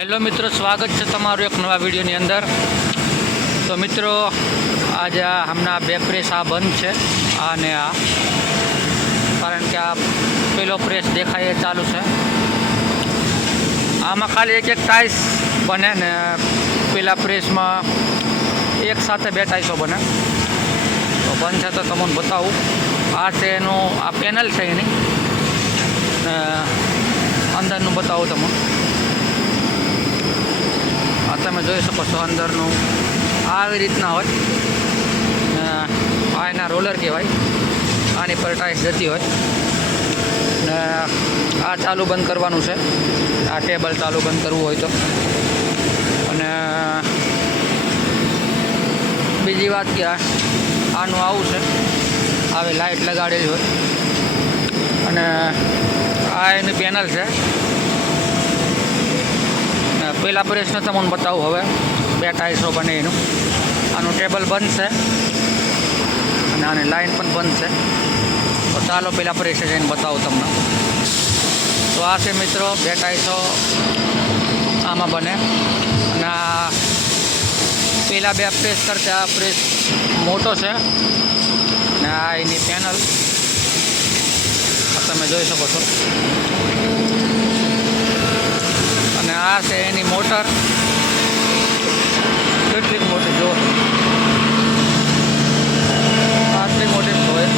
Hello મિત્રો, સ્વાગત છે તમારું એક નવા વિડીયોની અંદર। તો મિત્રો, આજે હમણાં બે પ્રેસ આ બંધ છે, આ ને આ, કારણ કે આ પેલો પ્રેસ દેખાય એ ચાલુ છે। આમાં ખાલી એક ટાઈસ બને ને પેલા પ્રેસમાં એક સાથે બે ટાઈસો બને। તો બંધ છે તો તમને બતાવું। આ છે એનું, આ પેનલ છે એની, અંદરનું બતાવું તમને। આ તમે જોઈ શકો છો અંદરનું આવી રીતના હોય। આ એના રોલર કહેવાય, આની પર ટાઈસ જતી હોય ને આ ચાલુ બંધ કરવાનું છે। આ ટેબલ ચાલુ બંધ કરવું હોય તો। અને બીજી વાત કે આનું આવું છે, આવી લાઇટ લગાડેલી હોય અને આ એની પેનલ છે। પહેલાં પ્રેસને તમને બતાવું હવે, બે ટાઈસો બને એનું। આનું ટેબલ બંધ છે અને આની લાઈન પણ બંધ છે। તો ચાલો પહેલાં પ્રેસે જઈને બતાવું તમને। તો આ છે મિત્રો બે ટાઈસો આમાં બને, અને આ પહેલાં બે પ્રેસ કરતાં આ પ્રેસ મોટો છે ને આ એની પેનલ તમે જોઈ શકો છો। અને આ છે એની મોટર, કેટલીક મોટી જો આટલી મોટી હોય।